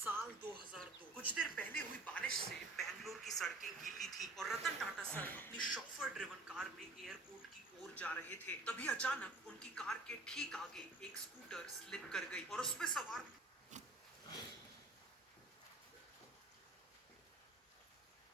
साल 2002 कुछ देर पहले हुई बारिश से बैंगलोर की सड़कें गीली थी और रतन टाटा सर अपनी शॉफर ड्रिवन कार में एयरपोर्ट की ओर जा रहे थे। तभी अचानक उनकी कार के ठीक आगे एक स्कूटर स्लिप कर गई और उसमें सवार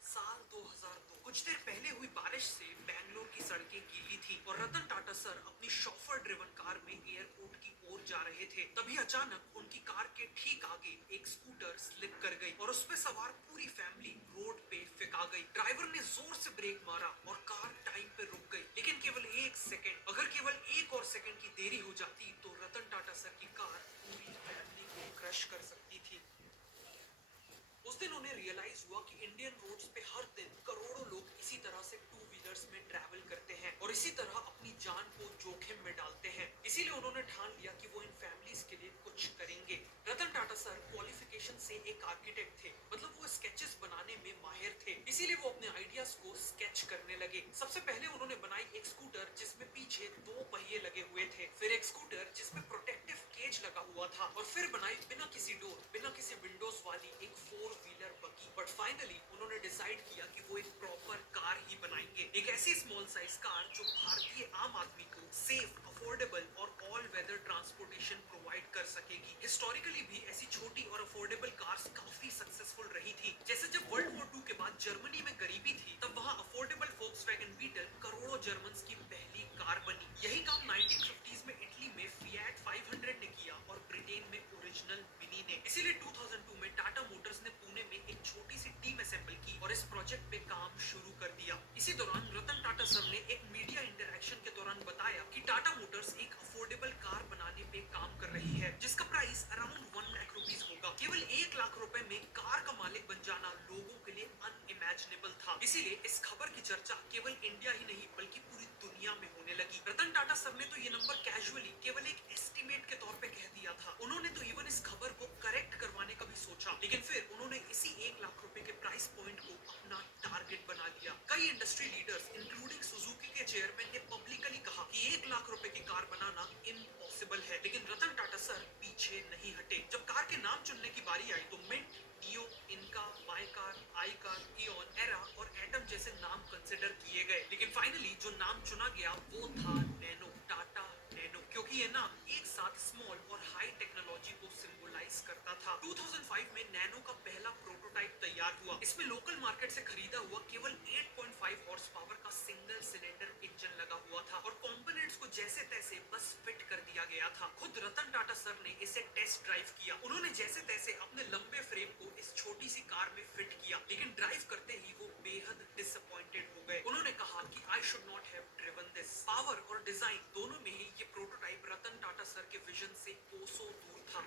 साल 2002 कुछ देर पहले हुई बारिश से बैंगलोर की सड़कें गीली थी और रतन टाटा सर अपनी शॉफर ड्रिवन कार में एयरपोर्ट की ओर जा रहे थे। तभी अचानक उनकी कार के ठीक आगे एक स्कूटर स्लिप कर गई और उसमें सवार पूरी फैमिली रोड पे फेंका गई। ड्राइवर ने जोर से ब्रेक मारा और कार टाइम पे रुक गई, लेकिन केवल एक सेकंड, अगर केवल एक और सेकंड की देरी हो जाती तो रतन टाटा सर की कार पूरी फैमिली को क्रश कर सकती थी। उस दिन उन्हें रियलाइज हुआ कि इंडियन रोड्स पे हर दिन करोड़ों लोग इसी तरह से टू व्हीलर्स में ट्रैवल करते हैं और इसी तरह अपनी जान को जोखिम में डालते हैं। इसीलिए उन्होंने ठान लिया कि वो इन फैमिलीज के लिए कुछ करेंगे। रतन टाटा सर क्वालिफिकेशन से एक आर्किटेक्ट थे, मतलब वो स्केचेस बनाने में माहिर थे। इसीलिए वो अपने आइडियाज को स्केच करने लगे। सबसे पहले उन्होंने बनाई एक स्कूटर जिसमें पीछे दो पहिए लगे हुए थे, फिर एक स्कूटर जिसमें प्रोटेक्टिव केज लगा हुआ था और फिर बनाई बिना किसी डोर, बिना किसी विंडोज वाली एक फोर व्हीलर बगी। बट फाइनली उन्होंने डिसाइड किया कि वो एक प्रॉपर कार ही बनाएंगे, एक ऐसी स्मॉल साइज कार जो भारतीय आम आदमी को सेफ, अफोर्डेबल और ऑल वेदर ट्रांसपोर्टेशन प्रोवाइड कर सकेगी। हिस्टोरिकली भी ऐसी छोटी और अफोर्डेबल कार्स काफी सक्सेसफुल रही थी। जैसे जब वर्ल्ड वॉर 2 के बाद जर्मनी में गरीबी थी, तब वहां अफोर्डेबल फोक्सवैगन बीटल करोड़ों जर्मन्स की पहली कार बनी। यही काम 1950s में इटली में फिएट 500 ने किया और ब्रिटेन में ओरिजिनल मिनी ने। इसीलिए 2002 में टाटा मोटर्स ने पुणे में एक छोटी सी टीम असेंबल की और इस प्रोजेक्ट पे काम शुरू कर दिया। इसी दौरान रतन टाटा सर ने एक मीडिया इंटरेक्शन के दौरान बताया कि टाटा मोटर्स एक अफोर्डेबल कार बनाने पे काम कर रही है, जिसका प्राइस अराउंड 1 लाख रुपीस होगा। केवल 1 लाख रुपए में कार का मालिक बन जाना लोगों के लिए अनइमेजिनेबल था। इसीलिए इस खबर की चर्चा केवल इंडिया ही नहीं बल्कि पूरी दुनिया में होने लगी। रतन टाटा सर ने तो ये नंबर कैजुअली केवल एक एस्टिमेट के तौर पे कह दिया था। उन्होंने तो इवन इस खबर को करेक्ट करवाने का भी सोचा, लेकिन फिर उन्होंने इसी 1 लाख रुपए के प्राइस पॉइंट को अपना टारगेट बना लिया। कई इंडस्ट्री लीडर्स इंक्लूडिंग सुजुकी के चेयरमैन ने पब्लिकली कहा कि 1 लाख रुपए की कार बनाना इम्पॉसिबल है, लेकिन रतन टाटा सर पीछे नहीं हटे। जब कार के नाम चुनने की बारी आई तो मिंट, नियो, इनका, बाइकार, आईकार, इयॉन, एरा और एटम जैसे नाम कंसिडर किए गए, लेकिन फाइनली जो नाम चुना गया वो था नैनो, टाटा नैनो, क्योंकि ये नाम एक साथ स्मॉल और हाई टेक्नोलॉजी को सिंबलाइज करता था। 2005 में नैनो का पहला प्रोटोटाइप तैयार हुआ। इसमें लोकल मार्केट से खरीदा हुआ केवल 8.5 हॉर्स पावर का सिंगल सिलेंडर इंजन लगा हुआ था और कंपोनेंट्स को जैसे तैसे बस फिट कर दिया गया था। खुद रतन टाटा सर ने इसे टेस्ट ड्राइव किया। उन्होंने जैसे तैसे अपने लंबे फ्रेम को इस छोटी सी कार में फिट किया, लेकिन ड्राइव करते ही वो बेहद डिसअपॉइंटेड हो गए। उन्होंने कहा कि I should not have driven this. Power और डिजाइन दोनों में ही ये प्रोटोटाइप रतन टाटा सर के विजन से कोसों दूर था।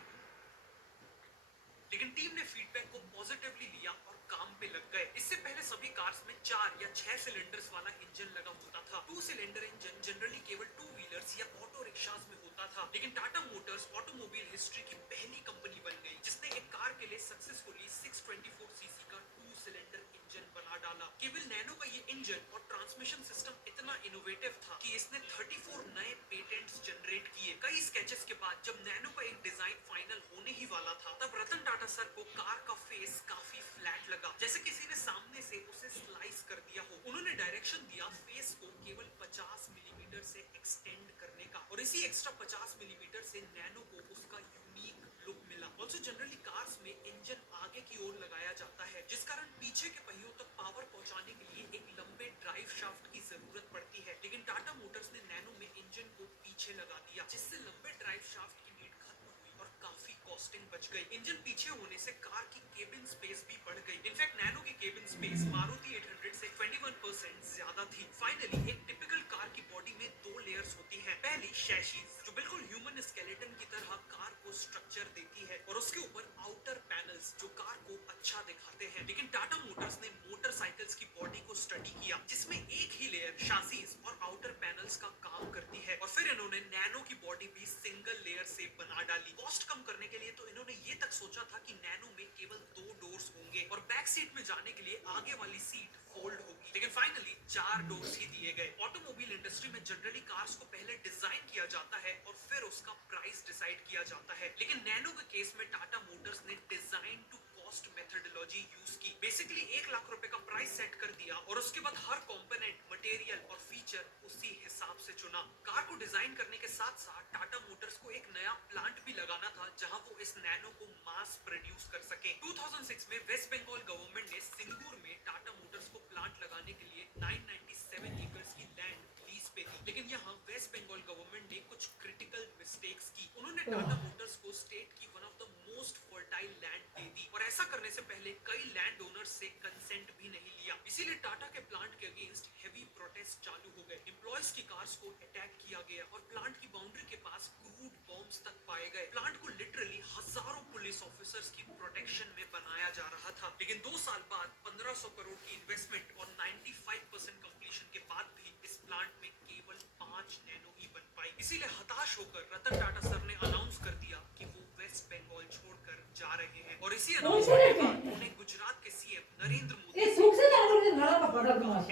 लेकिन टीम ने फीडबैक को पॉजिटिवली लिया और काम पे लग गए। इससे पहले सभी कार्स में 4 या 6 सिलेंडर्स वाला इंजन लगा होता था। 2 सिलेंडर इंजन जनरली केवल टू व्हीलर्स या ऑटो रिक्शास में होता था, लेकिन टाटा मोटर्स ऑटोमोबाइल हिस्ट्री की पहली कंपनी बन गई जिसने एक कार के लिए सक्सेसफुली 624 सीसी का 2 सिलेंडर इंजन बना डाला। केवल नैनो का ये इंजन और ट्रांसमिशन सिस्टम इतना इनोवेटिव था कि इसने 34 नए पेटेंट्स जनरेट किए। कई स्केचेस के बाद जब नैनो का एक डिजाइन फाइनल होने ही वाला था, तब रतन टाटा सर को कार का फेस काफी फ्लैट लगा, जैसे किसी ने सामने से उसे स्लाइस कर दिया हो। उन्होंने डायरेक्शन दिया फेस को केवल 50 मिलीमीटर से एक्सटेंड करने का और इसी एक्स्ट्रा 50 मिलीमीटर से नैनो को उसका यूनिक लुक मिला। ऑल्सो जनरली कार्स में इंजन आगे की ओर लगाया जाता है, जिस कारण पीछे के पहियों तक पावर पहुंचाने के लिए एक लंबे ड्राइव शाफ्ट की जरूरत पड़ती है, लेकिन टाटा मोटर्स ने नैनो में इंजन को पीछे लगा दिया, जिससे लंबे ड्राइव शाफ्ट की नीड खत्म हुई और काफी कॉस्टिंग बच गई। इंजन पीछे होने से कार की केबिन स्पेस भी बढ़ गई। इनफैक्ट नैनो की केबिन स्पेस मारुति 800 से 21% ज्यादा थी। फाइनली एक टिपिकल कार की बॉडी में 2 लेयर्स होती हैं। पहली शैशीज, जो बिल्कुल ह्यूमन स्केलेटन की तरह कार को स्ट्रक्चर देती है, और उसके ऊपर आउटर पैनल्स जो कार को अच्छा दिखाते हैं। लेकिन टाटा मोटर्स ने मोटरसाइकिल्स की बॉडी को स्टडी किया, जिसमें एक ही लेयर शासीज और आउटर पैनल्स का काम करती है, और फिर इन्होंने नैनो की बॉडी भी सिंगल लेयर से बना डाली। कॉस्ट कम करने के लिए तो इन्होंने ये तक सोचा था कि नैनो में केवल 2 डोर्स होंगे और बैक सीट में जाने के लिए आगे वाली सीट फोल्ड होगी, लेकिन फाइनली 4 डोर्स ही दिए गए। ऑटोमोबाइल इंडस्ट्री में जनरली कार्स को पहले डिजाइन किया जाता है और फिर उसका प्राइस डिसाइड किया जाता है, लेकिन नैनो के केस में टाटा मोटर्स ने design to cost methodology use की। बेसिकली 1 लाख रुपए का प्राइस सेट कर दिया और उसके बाद हर कंपोनेंट, मटेरियल और फीचर उसी हिसाब से चुना। कार को डिजाइन करने के साथ साथ टाटा मोटर्स को एक नया प्लांट भी लगाना था जहां वो इस नैनो को मास प्रोड्यूस कर सके। 2006 में वेस्ट बंगाल गवर्नमेंट ने सिंगूर में टाटा मोटर्स को प्लांट लगाने के लिए 997 एकर्स की लैंड लीज पे दी, लेकिन यहाँ वेस्ट बंगाल गवर्नमेंट ने कुछ क्रिटिकल मिस्टेक्स की। उन्होंने टाटा मोटर्स को स्टेट की one of the most fertile land दे दी और ऐसा करने से पहले कई लैंड ओनर्स से कंसेंट भी नहीं लिया। इसीलिए टाटा के प्लांट के अगेंस्ट हेवी प्रोटेस्ट चालू हो गए। एम्प्लॉयज की कार्स को अटैक किया गया और प्लांट की बाउंड्री के पास क्रूड बॉम्ब्स तक पाए गए। प्लांट को लिटरली हजारों पुलिस ऑफिसर्स की प्रोटेक्शन में बनाया जा रहा था, लेकिन 2 साल बाद 1500 करोड़ की इन्वेस्टमेंट और 95% कंप्लीशन के बाद भी इस प्लांट में केवल 5 नैनो ही बन पाई। इसीलिए हताश होकर रतन टाटा सर ने अनाउंस कर दिया कि वो वेस्ट बंगाल छोड़कर जा रहे हैं और इसी अनाउंसमेंट के बाद उन्हें गुजरात के सीएम नरेंद्र मोदी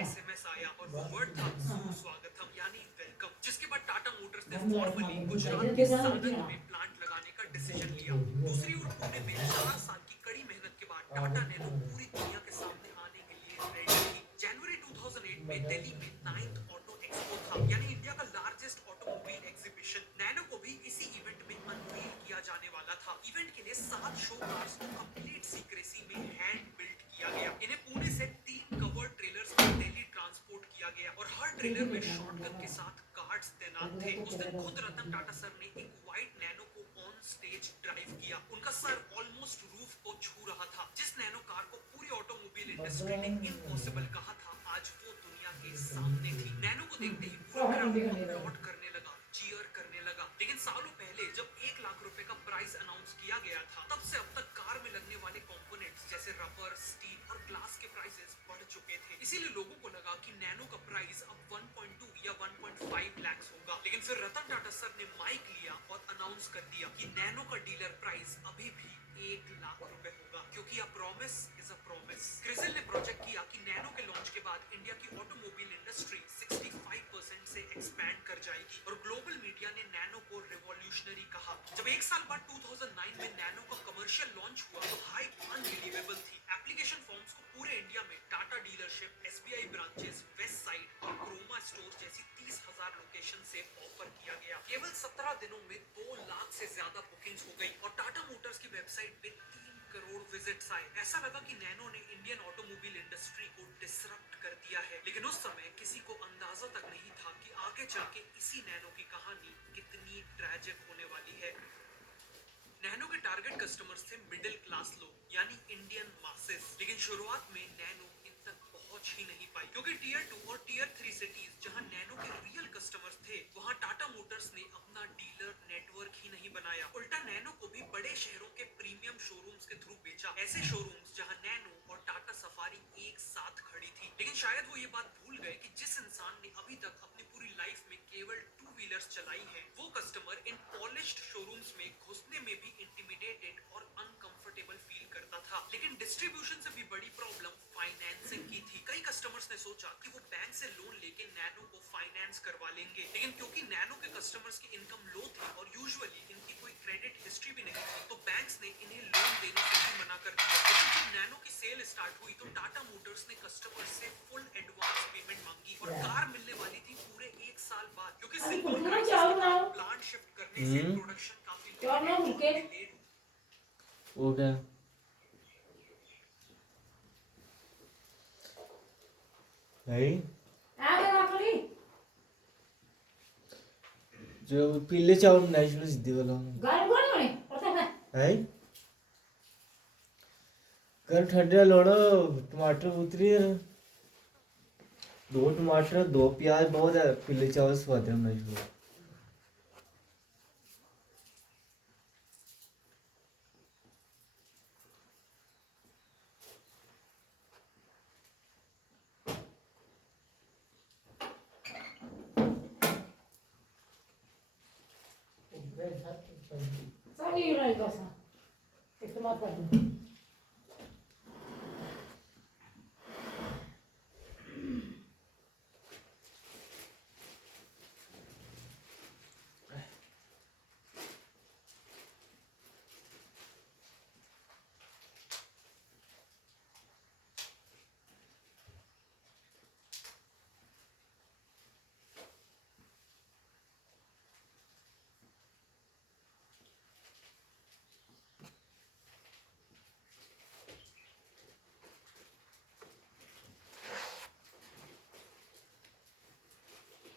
एसएमएस आया और वो वर्ड था सुस्वागतम यानी वेलकम, जिसके बाद टाटा मोटर्स ने फॉर्मली गुजरात के सानंद में प्लांट लगाने का डिसीजन लिया। दूसरी ओर पुणे में 4 साल की कड़ी मेहनत के बाद टाटा नैनो पूरी दुनिया के सामने आने के लिए रेडी थी। जनवरी 2008 में दिल्ली में 9th ऑटो एक्सपो था, यानी इंडिया का लार्जेस्ट ऑटोमोबाइल एग्जीबिशन। नैनो को भी इसी इवेंट में अनवील किया जाने वाला था। इवेंट के लिए 7 शो कार्स को कंप्लीट सीक्रेसी में हैंड बिल्ड किया गया। इन्हें पुणे से 3 कवर्ड ट्रेलर्स में दिल्ली ट्रांसपोर्ट किया गया और हर ट्रेलर में शॉटगन के साथ गार्ड्स तैनात थे। उस दिन खुद रतन टाटा सर ने एक व्हाइट नैनो को ऑन स्टेज ड्राइव किया। उनका सर ऑलमोस्ट रूफ को छू रहा था। जिस नैनो कार को पूरी ऑटोमोबाइल इंडस्ट्री ने इम्पॉसिबल कहा था, आज वो दुनिया के सामने थी। नैनो को देखते ही पूरा क्राउड अपलॉड करने लगा, चीयर करने लगा। लेकिन सालों पहले जब 1 लाख रुपए का प्राइस अनाउंस किया गया था, तब से अब तक कार में लगने वाले कंपोनेंट्स जैसे रबर, स्टील और ग्लास के प्राइसेस बढ़ चुके थे। इसीलिए लोगों को लगा कि नैनो का प्राइस अब 1.2 या 1.5 लाख होगा। लेकिन फिर रतन टाटा सर ने माइक लिया और अनाउंस कर दिया कि नैनो का डीलर प्राइस अभी भी 1 लाख रुपए होगा, क्योंकि a promise is a promise. CRISIL ने प्रोजेक्ट किया कि नैनो के लॉन्च के बाद इंडिया की ऑटोमोबाइल इंडस्ट्री 65% से एक्सपैंड कर जाएगी और ग्लोबल मीडिया ने नैनो को रिवॉल्यूशनरी कहा। जब 1 साल बाद 2009 में नैनो का कमर्शियल लॉन्च हुआ तो हाइप अनबिलीवेबल थी। एप्लीकेशन फॉर्म्स को पूरे इंडिया में Tata dealership, SBI branches, west side और क्रोमा स्टोर जैसी 30,000 लोकेशन से ऑफर किया गया। केवल 17 दिनों में 2 लाख से ज्यादा बुकिंग्स हो गई और टाटा मोटर्स की वेबसाइट पे 3 करोड़ विजिट्स आए। ऐसा लगा कि नैनो ने इंडियन ऑटोमोबाइल इंडस्ट्री को डिसरप्ट कर दिया है। लेकिन उस समय किसी को अंदाजा तक नहीं था कि आगे चल के इसी नैनो की कहानी कितनी ट्रैजिक होने वाली है। नैनो के टारगेट कस्टमर्स थे मिडिल क्लास लोग यानी इंडियन मासेस, लेकिन शुरुआत में नैनो इन तक पहुंच ही नहीं पाई, क्योंकि टियर 2 और टियर 3 सिटीज जहां नैनो के रियल कस्टमर्स थे, वहां टाटा मोटर्स ने अपना डीलर नेटवर्क ही नहीं बनाया। उल्टा नैनो को भी बड़े शहरों के प्रीमियम शोरूम्स के थ्रू बेचा, ऐसे शोरूम्स जहां नैनो और टाटा सफारी एक साथ खड़ी थी। लेकिन शायद वो ये बात भूल गए कि जिस इंसान ने अभी तक अपनी पूरी लाइफ में केवल 2 व्हीलर्स चलाई है, वो कस्टमर इन पॉलिश्ड शोरूम्स में घुसने में भी इंटिमिडेटेड और अनकंफर्टेबल फील करता था। लेकिन डिस्ट्रीब्यूशन से भी बड़ी प्रॉब्लम फाइनेंसिंग की थी। कई कस्टमर्स ने सोचा कि वो बैंक से लोन लेके नैनो को फाइनेंस करवा लेंगे, लेकिन क्योंकि नैनो के कस्टमर्स की इनकम लो थी और यूजुअली इनकी कोई क्रेडिट हिस्ट्री भी नहीं थी, तो बैंक्स ने इन्हें लोन देने से भी मना कर दिया। लेकिन जब नैनो की सेल स्टार्ट हुई तो टाटा मोटर्स ने कस्टमर्स से फुल एडवांस पेमेंट मांगी और कार मिलने वाली थी पूरे 1 साल बाद, क्योंकि सिंपल प्लांट शिफ्ट करने से प्रोडक्शन काफी डिलेड हो गया। जो पीले चावल बनाई शुरू सीधी वाला है कर ठंडा लोड़ो टमाटर उतरी 2 टमाटर 2 प्याज बहुत है। पीले चावल स्वाद बनाई शुरू ਸਾਰੀ ਲੜਾਈ ਬਸ ਇਤਮਾਦ ਕਰ ਦੂੰ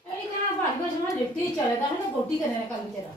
ਇਹ ਕਿਹੜਾ ਭਾਜੀ ਮੈਂ ਲਿਫਟੀ ਚੱਲਦਾ ਹੈ ਨਾ ਗੋਟੀ ਕਰਨੇ ਕਾ ਤੇਰਾ